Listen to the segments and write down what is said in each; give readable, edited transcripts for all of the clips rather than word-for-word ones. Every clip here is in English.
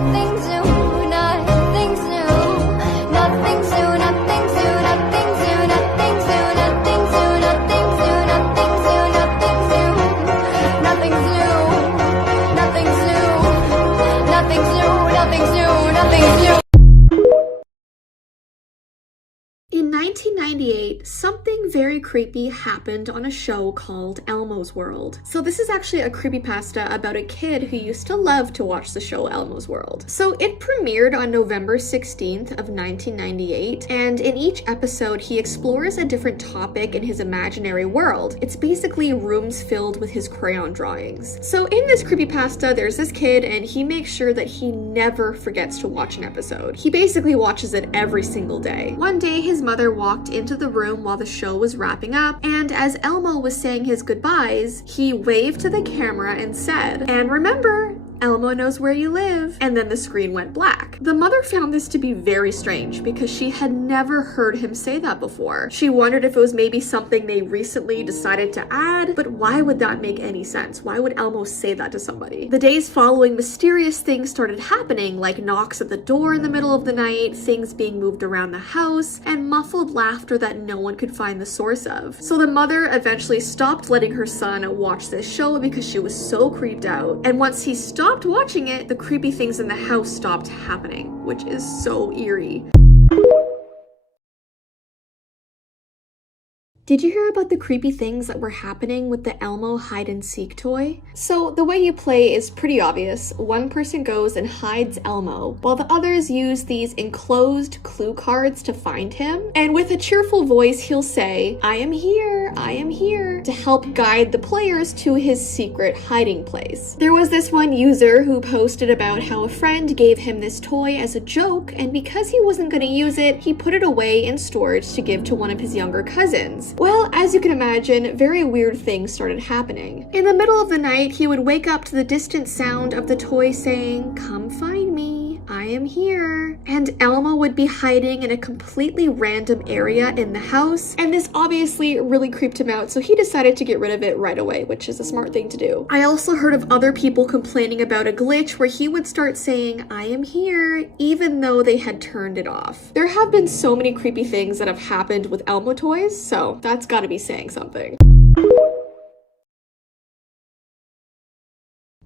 nothing's new, nothing's new, nothing's new, nothing's new, nothing's new, nothing's new, nothing's new, nothing's new, nothing's new, nothing's new, nothing's new, nothing's new, nothing's new, nothing's new. In 1998, something very creepy happened on a show called Elmo's World. So this is actually a creepypasta about a kid who used to love to watch the show Elmo's World. So it premiered on November 16th of 1998, and in each episode he explores a different topic in his imaginary world. It's basically rooms filled with his crayon drawings. So in this creepypasta, there's this kid and he makes sure that he never forgets to watch an episode. He basically watches it every single day. One day his mother walked into the room while the show was wrapping up, and as Elmo was saying his goodbyes, he waved to the camera and said, "And remember, Elmo knows where you live," and then the screen went black. The mother found this to be very strange because she had never heard him say that before. She wondered if it was maybe something they recently decided to add, but why would that make any sense? Why would Elmo say that to somebody? The days following, mysterious things started happening, like knocks at the door in the middle of the night, things being moved around the house, and muffled laughter that no one could find the source of. So the mother eventually stopped letting her son watch this show because she was so creeped out, and once he stopped watching it, the creepy things in the house stopped happening, which is so eerie. Did you hear about the creepy things that were happening with the Elmo hide-and-seek toy? So the way you play is pretty obvious. One person goes and hides Elmo, while the others use these enclosed clue cards to find him. And with a cheerful voice, he'll say, I am here, to help guide the players to his secret hiding place. There was this one user who posted about how a friend gave him this toy as a joke, and because he wasn't going to use it, he put it away in storage to give to one of his younger cousins. Well, as you can imagine, very weird things started happening. In the middle of the night, he would wake up to the distant sound of the toy saying, "Come find me, I am here." And Elmo would be hiding in a completely random area in the house, and this obviously really creeped him out, so he decided to get rid of it right away, which is a smart thing to do. I also heard of other people complaining about a glitch where he would start saying, "I am here," even though they had turned it off. There have been so many creepy things that have happened with Elmo toys, so that's gotta be saying something.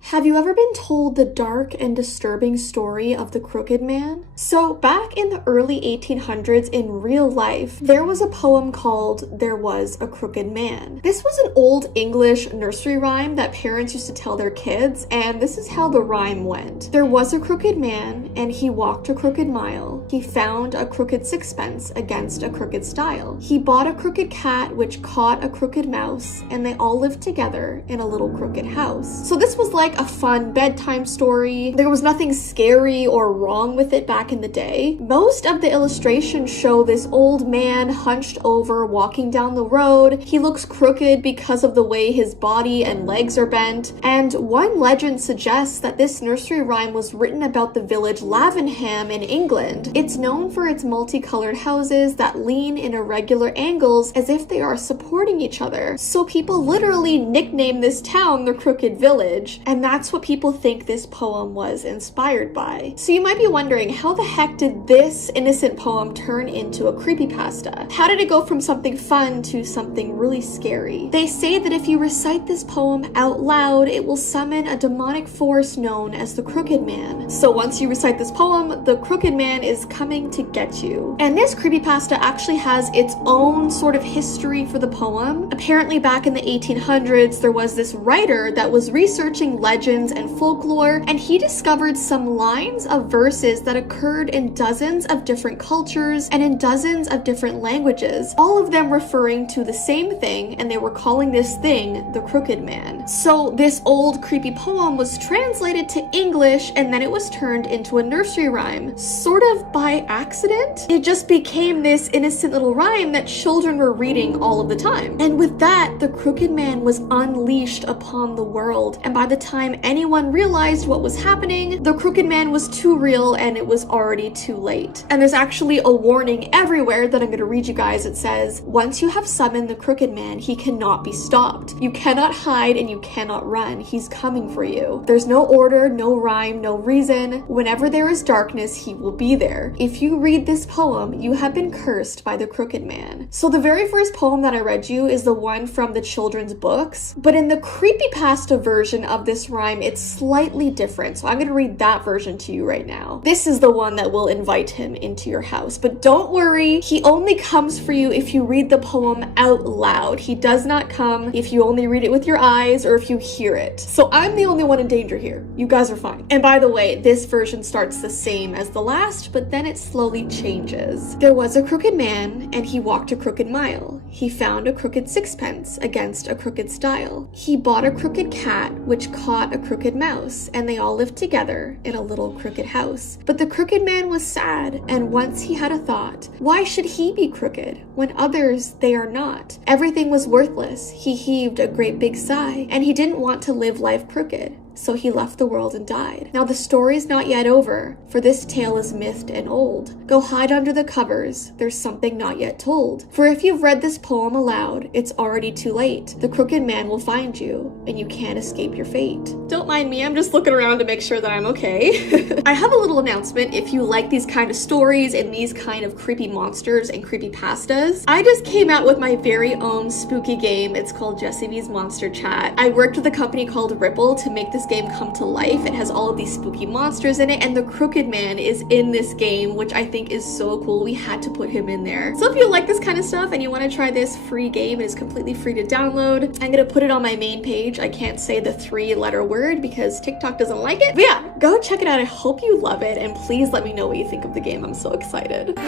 Have you ever been told the dark and disturbing story of the Crooked Man? So back in the early 1800s in real life, there was a poem called There Was a Crooked Man. This was an old English nursery rhyme that parents used to tell their kids, and this is how the rhyme went. There was a crooked man, and he walked a crooked mile. He found a crooked sixpence against a crooked stile. He bought a crooked cat which caught a crooked mouse, and they all lived together in a little crooked house. So this was like a fun bedtime story. There was nothing scary or wrong with it back in the day. Most of the illustrations show this old man hunched over walking down the road. He looks crooked because of the way his body and legs are bent, and one legend suggests that this nursery rhyme was written about the village Lavenham in England. It's known for its multicolored houses that lean in irregular angles as if they are supporting each other. So people literally nicknamed this town the Crooked Village, and that's what people think this poem was inspired by. So you might be wondering, how the heck did this innocent poem turn into a creepypasta? How did it go from something fun to something really scary? They say that if you recite this poem out loud, it will summon a demonic force known as the Crooked Man. So once you recite this poem, the Crooked Man is coming to get you. And this creepypasta actually has its own sort of history for the poem. Apparently back in the 1800s, there was this writer that was researching legends and folklore, and he discovered some lines of verses that occurred in dozens of different cultures and in dozens of different languages, all of them referring to the same thing, and they were calling this thing the Crooked Man. So this old creepy poem was translated to English, and then it was turned into a nursery rhyme, sort of by accident. It just became this innocent little rhyme that children were reading all of the time. And with that, the Crooked Man was unleashed upon the world, and by the time time anyone realized what was happening, the Crooked Man was too real and it was already too late. And there's actually a warning everywhere that I'm going to read you guys. It says, once you have summoned the Crooked Man, he cannot be stopped. You cannot hide and you cannot run. He's coming for you. There's no order, no rhyme, no reason. Whenever there is darkness, he will be there. If you read this poem, you have been cursed by the Crooked Man. So the very first poem that I read you is the one from the children's books, but in the creepypasta version of this rhyme, it's slightly different. So I'm going to read that version to you right now. This is the one that will invite him into your house. But don't worry, he only comes for you if you read the poem out loud. He does not come if you only read it with your eyes or if you hear it. So I'm the only one in danger here. You guys are fine. And by the way, this version starts the same as the last, but then it slowly changes. There was a crooked man, and he walked a crooked mile. He found a crooked sixpence against a crooked stile. He bought a crooked cat, which caught a crooked mouse, and they all lived together in a little crooked house. But the crooked man was sad, and once he had a thought, why should he be crooked when others they are not? Everything was worthless. He heaved a great big sigh, and he didn't want to live life crooked. So he left the world and died. Now the story's not yet over, for this tale is mythed and old. Go hide under the covers, there's something not yet told. For if you've read this poem aloud, it's already too late. The crooked man will find you, and you can't escape your fate. Don't mind me, I'm just looking around to make sure that I'm okay. I have a little announcement. If you like these kind of stories and these kind of creepy monsters and creepy pastas, I just came out with my very own spooky game. It's called Jessie V's Monster Chat. I worked with a company called Ripple to make this game come to life. It has all of these spooky monsters in it, and the Crooked Man is in this game, which I think is so cool. We had to put him in there. So if you like this kind of stuff and you want to try this free game, it is completely free to download. I'm gonna put it on my main page. I can't say the 3-letter word because TikTok doesn't like it. But yeah, go check it out. I hope you love it, and please let me know what you think of the game. I'm so excited.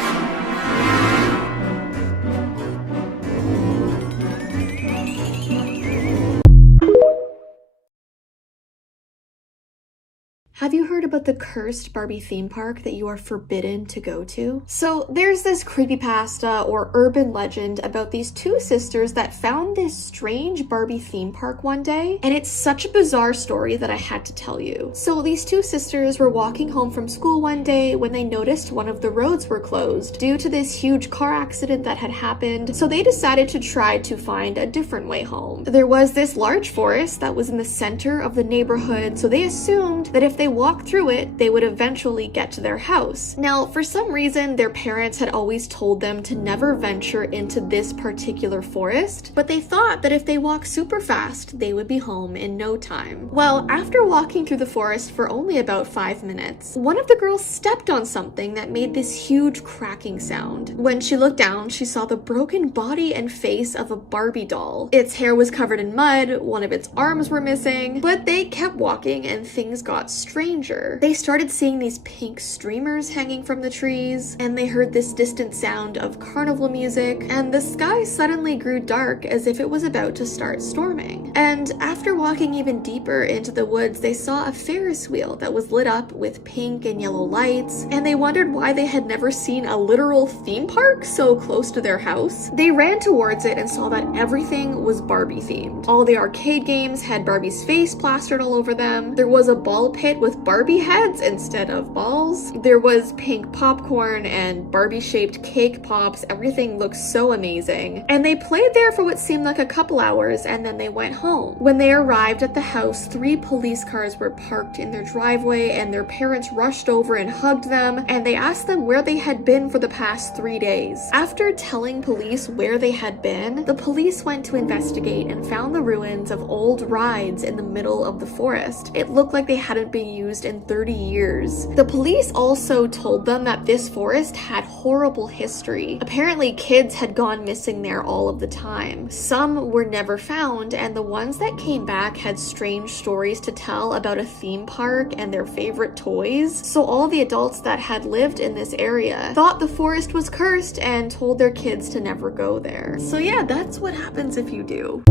Have you heard about the cursed Barbie theme park that you are forbidden to go to? So there's this creepypasta or urban legend about these two sisters that found this strange Barbie theme park one day, and it's such a bizarre story that I had to tell you. So these two sisters were walking home from school one day when they noticed one of the roads were closed due to this huge car accident that had happened, so they decided to try to find a different way home. There was this large forest that was in the center of the neighborhood, so they assumed that if they walked through it, they would eventually get to their house. Now, for some reason, their parents had always told them to never venture into this particular forest, but they thought that if they walked super fast, they would be home in no time. Well, after walking through the forest for only about 5 minutes, one of the girls stepped on something that made this huge cracking sound. When she looked down, she saw the broken body and face of a Barbie doll. Its hair was covered in mud, one of its arms were missing, but they kept walking and things got stranger. They started seeing these pink streamers hanging from the trees, and they heard this distant sound of carnival music, and the sky suddenly grew dark as if it was about to start storming. And after walking even deeper into the woods, they saw a Ferris wheel that was lit up with pink and yellow lights, and they wondered why they had never seen a literal theme park so close to their house. They ran towards it and saw that everything was Barbie themed. All the arcade games had Barbie's face plastered all over them. There was a ball pit with Barbie heads instead of balls. There was pink popcorn and Barbie-shaped cake pops. Everything looked so amazing. And they played there for what seemed like a couple hours, and then they went home. When they arrived at the house, 3 police cars were parked in their driveway, and their parents rushed over and hugged them, and they asked them where they had been for the past 3 days. After telling police where they had been, the police went to investigate and found the ruins of old rides in the middle of the forest. It looked like they hadn't been used in 30 years. The police also told them that this forest had horrible history. Apparently, kids had gone missing there all of the time. Some were never found, and the ones that came back had strange stories to tell about a theme park and their favorite toys. So all the adults that had lived in this area thought the forest was cursed and told their kids to never go there. So yeah, that's what happens if you do.